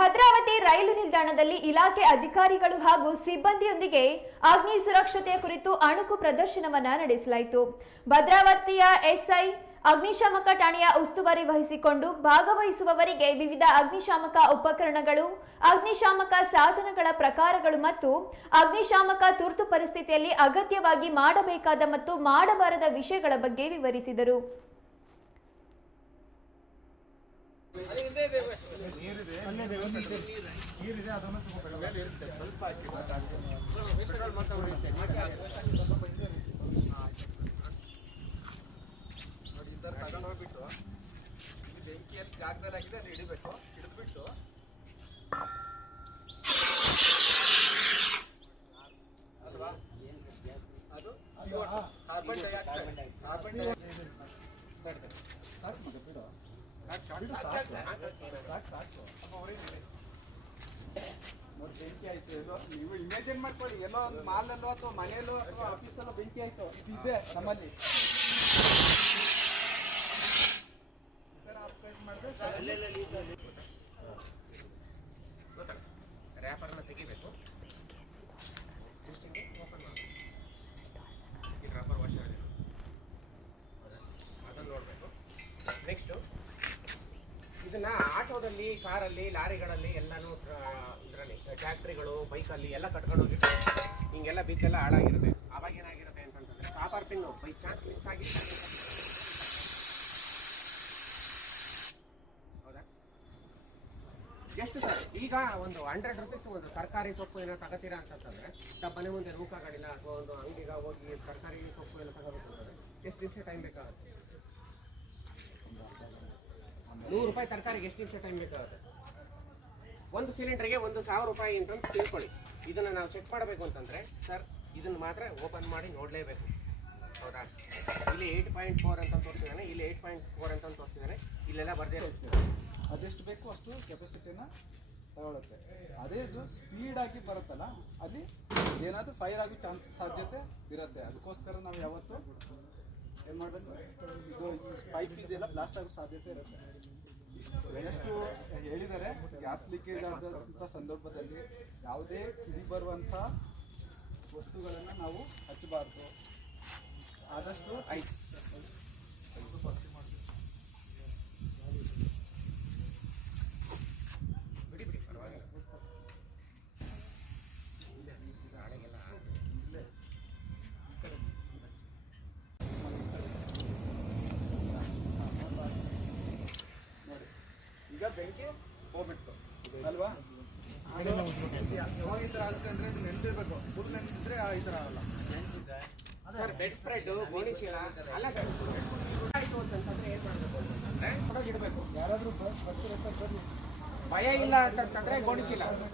ಭದ್ರಾವತಿ ರೈಲು ನಿಲ್ದಾಣದಲ್ಲಿ ಇಲಾಖೆ ಅಧಿಕಾರಿಗಳು ಹಾಗೂ ಸಿಬ್ಬಂದಿಯೊಂದಿಗೆ ಅಗ್ನಿ ಸುರಕ್ಷತೆಯ ಕುರಿತು ಅಣುಕು ಪ್ರದರ್ಶನವನ್ನ ನಡೆಸಲಾಯಿತು. ಭದ್ರಾವತಿಯ ಎಸ್ಐ ಅಗ್ನಿಶಾಮಕ ಠಾಣೆಯ ಉಸ್ತುವಾರಿ ವಹಿಸಿಕೊಂಡು ಭಾಗವಹಿಸುವವರಿಗೆ ವಿವಿಧ ಅಗ್ನಿಶಾಮಕ ಉಪಕರಣಗಳು, ಅಗ್ನಿಶಾಮಕ ಸಾಧನಗಳ ಪ್ರಕಾರಗಳು ಮತ್ತು ಅಗ್ನಿಶಾಮಕ ತುರ್ತು ಪರಿಸ್ಥಿತಿಯಲ್ಲಿ ಅಗತ್ಯವಾಗಿ ಮಾಡಬೇಕಾದ ಮತ್ತು ಮಾಡಬಾರದ ವಿಷಯಗಳ ಬಗ್ಗೆ ವಿವರಿಸಿದರು. ಹೋಗ್ಬಿಟ್ಟು ಈ ಬೆಂಕಿಯಲ್ಲಿ ಜಾಗದಲ್ಲಿ ಹಾಕಿದ್ರೆ ಅದು ಹಿಡಿಬೇಕು ಹಿಡಿದ್ಬಿಟ್ಟು ಅಲ್ವಾ ಅದು ಕಾರ್ಬನ್ ಡೈಆಕ್ಸೈಡ್ ಕಾರ್ಬನ್ ಡೈಆಕ್ಸೈಡ್ ಬಿಡು ಬೆಂಕಿ ಆಯ್ತು ನೀವು ಇಮ್ಯಾಜಿನ್ ಮಾಡ್ಕೊಳ್ಳಿ ಎಲ್ಲೋ ಒಂದು ಮಾಲಲ್ಲೋ ಅಥವಾ ಮನೆಯಲ್ಲೋ ಅಥವಾ ಆಫೀಸಲ್ಲೋ ಬೆಂಕಿ ಆಯ್ತು ಇದು ನಮ್ಮಲ್ಲಿ ತೆಗಿಬೇಕು ಓಪನ್ ಮಾಡಬೇಕು ಈ ರಬ್ಬರ್ ವಾಷರ್ ಇದೆ ಹೌದಾ? ಅದನ್ನು ನೋಡಬೇಕು ನೆಕ್ಸ್ಟು ಇದನ್ನ ಆಟೋದಲ್ಲಿ, ಕಾರಲ್ಲಿ, ಲಾರಿಗಳಲ್ಲಿ ಎಲ್ಲನೂ ಇದರಲ್ಲಿ ಫ್ಯಾಕ್ಟ್ರಿಗಳು ಬೈಕಲ್ಲಿ ಎಲ್ಲ ಕಟ್ಕೊಂಡು ಹೋಗಿಟ್ಟು ಹಿಂಗೆಲ್ಲ ಬಿದ್ದೆಲ್ಲ ಹಾಳಾಗಿರುತ್ತೆ. ಅವಾಗ ಏನಾಗಿರುತ್ತೆ ಅಂತಂದ್ರೆ copper pin by chance miss ಆಗಿ ಹೌದಾ? ಎಷ್ಟು ಸರ್ ಈಗ ಒಂದು ಹಂಡ್ರೆಡ್ ರುಪೀಸ್ ಒಂದು ತರಕಾರಿ ಸೊಪ್ಪು ಏನೋ ತಗೋತೀರಾ ಅಂತಂತಂದ್ರೆ ನಮ್ಮ ಮನೆ ಮುಂದೆ ನೂಕಾಗಲಿಲ್ಲ ಅಥವಾ ಒಂದು ಅಂಗಡಿಗೆ ಹೋಗಿ ತರಕಾರಿ ಸೊಪ್ಪು ಎಲ್ಲ ತಗೋಬೇಕು ಅಂತಂದ್ರೆ, ಎಷ್ಟು ದಿವಸ ಟೈಮ್ ಬೇಕಾಗುತ್ತೆ? ನೂರು ರೂಪಾಯಿ ತರಕಾರಿಗೆ ಎಷ್ಟು ನಿಮಿಷ ಟೈಮ್ ಬೇಕಾಗುತ್ತೆ? ಒಂದು ಸಿಲಿಂಡರ್ಗೆ ಒಂದು ಸಾವಿರ ರೂಪಾಯಿ ಅಂತ ತಿಳ್ಕೊಳ್ಳಿ. ಇದನ್ನು ನಾವು ಚೆಕ್ ಮಾಡಬೇಕು ಅಂತಂದರೆ ಸರ್ ಇದನ್ನು ಮಾತ್ರ ಓಪನ್ ಮಾಡಿ ನೋಡಲೇಬೇಕು. ಹೌದಾ? ಇಲ್ಲಿ ಏಯ್ಟ್ ಪಾಯಿಂಟ್ ಫೋರ್ ಅಂತ ತೋರಿಸಿದ್ದಾನೆ ಇಲ್ಲಿ ಏಯ್ಟ್ ಪಾಯಿಂಟ್ ಫೋರ್ ಅಂತ ತೋರಿಸಿದ್ದಾನೆ ಇಲ್ಲೆಲ್ಲ ಬರ್ದೇ ಅದೆಷ್ಟು ಬೇಕು ಅಷ್ಟು ಕೆಪಾಸಿಟಿನ ತಗೊಳುತ್ತೆ. ಅದೇ ಇದು ಸ್ಪೀಡಾಗಿ ಬರುತ್ತಲ್ಲ, ಅಲ್ಲಿ ಏನಾದರೂ ಫೈರ್ ಆಗೋ ಚಾನ್ಸ್ ಸಾಧ್ಯತೆ ಇರುತ್ತೆ. ಅದಕ್ಕೋಸ್ಕರ ನಾವು ಯಾವತ್ತು ಏನು ಮಾಡಬೇಕು? ಇದು ಈ ಪೈಪ್ ಇದೆಲ್ಲ ಬ್ಲಾಸ್ಟ್ ಆಗೋ ಸಾಧ್ಯತೆ ಇರುತ್ತೆ. ಎಷ್ಟು ಹೇಳಿದ್ದಾರೆ ಗ್ಯಾಸ್ ಲೀಕೇಜ್ ಆದಂಥ ಸಂದರ್ಭದಲ್ಲಿ ಯಾವುದೇ ಕಿಡಿ ಬರುವಂಥ ವಸ್ತುಗಳನ್ನು ನಾವು ಹಚ್ಚಬಾರ್ದು. ಆದಷ್ಟು ಐಸ್ ಈಗ ಬೆಂಕಿ ಹೋಗ್ಬಿಟ್ಟು. ಅಲ್ವಾ? ಯಾವಾಗ ಈ ಥರ ಆಗುತ್ತೆ ಅಂದರೆ ನೆನೆದಿರ್ಬೇಕು ಫುಲ್ ನೆನೆದಿದ್ರೆ ಈ ಥರ ಆಗಲ್ಲ. ಸರ್ ಬೆಡ್ ಸ್ಪ್ರೆಡ್ ಗೋಣಿ ಚೀಲ ಅಲ್ಲ ಸರ್. ಆಯ್ತು ಏನ್ ಮಾಡಬೇಕು ಅಂತಂದ್ರೆ ಹೊರಗಿಡಬೇಕು ಯಾರಾದರೂ ಬರ್ತಿರುತ್ತೆ ಸರ್ ಭಯ ಇಲ್ಲ ಅಂತಂತಂದ್ರೆ ಗೋಣಿ ಚೀಲ.